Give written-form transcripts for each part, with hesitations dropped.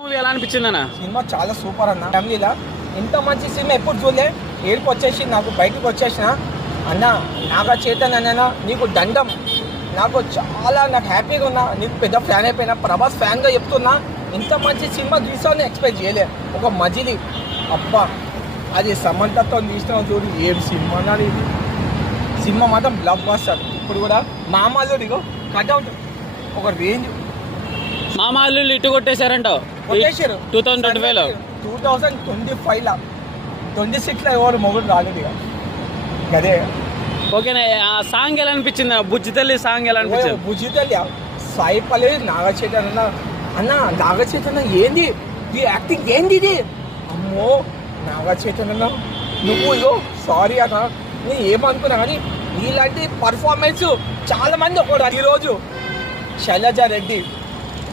Movie ఎలా అనిపించింది అన్న? సినిమా చాలా సూపర్ అన్న. ఫ్యామిలీలా ఇంత మంచి సినిమా ఎప్పుడు చూడలే. ఏడుపు వచ్చేసి నాకు బయటకు వచ్చేసిన అన్న. నాగా చైతన్య అన్న నీకు దండం. నాకు హ్యాపీగా ఉన్నా. నీకు పెద్ద ఫ్యాన్ అయిపోయినా, ప్రభాస్ ఫ్యాన్గా చెప్తున్నా. ఇంత మంచి సినిమా తీసాను ఎక్స్పెక్ట్ చేయలే. ఒక మజిలీ అబ్బా, అది సమంతతో తీసిన చూడు ఏడు సినిమా అన్నది. ఇది సినిమా మాత్రం బ్లాక్ బస్టర్. ఇప్పుడు కూడా మామూలు నీకు కట్అవుట్ ఒక రేంజ్. మామాలు ఇటు కొట్టేశారంటావు 2025లో. 2025లా 26లో ఎవరు మొగుడు రాలేదు ఇక అదే. ఓకేనా, ఆ సాంగ్ ఎలా అనిపించింది? బుజ్జి తల్లి సాంగ్ ఎలా అనిపించింది? బుజ్జి తల్లి సాయి పల్లవి నాగ చైతన్య అన్న. నాగ చైతన్య ఏంది ఈ యాక్టింగ్, ఏంది ఇది? అమ్మో నాగ చైతన్య నువ్వు ఇగో సారీ అన్న, నేను ఏమనుకున్నా కానీ ఇలాంటి పర్ఫార్మెన్స్ చాలా మంది. ఒకటి ఈరోజు శైలజ రెడ్డి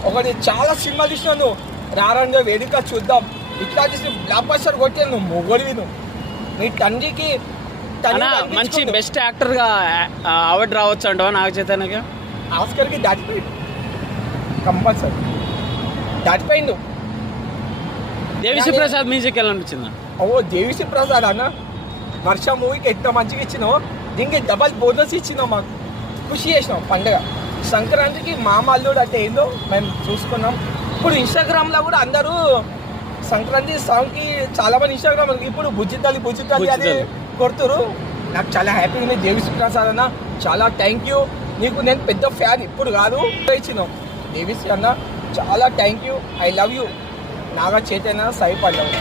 ఒకటి చాలా సినిమా తీసినాను. రారంగా వేదిక చూద్దాం ఇట్లా చేసి బ్లాక్ బస్టర్ కొట్టే నువ్వు మొగడివి. నువ్వు నీ తండ్రికి మంచి బెస్ట్ యాక్టర్ గా అవార్డు రావచ్చు అంటావా నాగ చైతన్యకి? ఆస్కర్కి దాటిపోయింది, కంపల్సరీ దాటిపోయిండు. దేవిశ్రీ ప్రసాద్ మ్యూజిక్ ఎలా అనిపించింది? ఓ దేవిశ్రీ ప్రసాద్ అన్న, వర్ష మూవీకి ఎంత మంచిగా ఇచ్చినావు. దీనికి డబల్ బోనస్ ఇచ్చినావు, మాకు ఖుషి చేసినావు. పండుగ సంక్రాంతికి మామల్లుడు అంటే ఏందో మేము చూసుకున్నాం. ఇప్పుడు ఇన్స్టాగ్రామ్లో కూడా అందరూ సంక్రాంతి సాంగ్కి చాలా మంది ఇన్స్టాగ్రామ్ ఇప్పుడు బుజ్జి తల్లి అని కొడుతురు. నాకు చాలా హ్యాపీగా ఉంది. దేవిశ్రీ ప్రసాద్ అన్న చాలా థ్యాంక్ యూ. నీకు నేను పెద్ద ఫ్యాన్ ఇప్పుడు కాదు, ఇచ్చినావు దేవిశ్రీ అన్న. చాలా thank you. I love you. Naga Chaitanya, Sai Pallavi.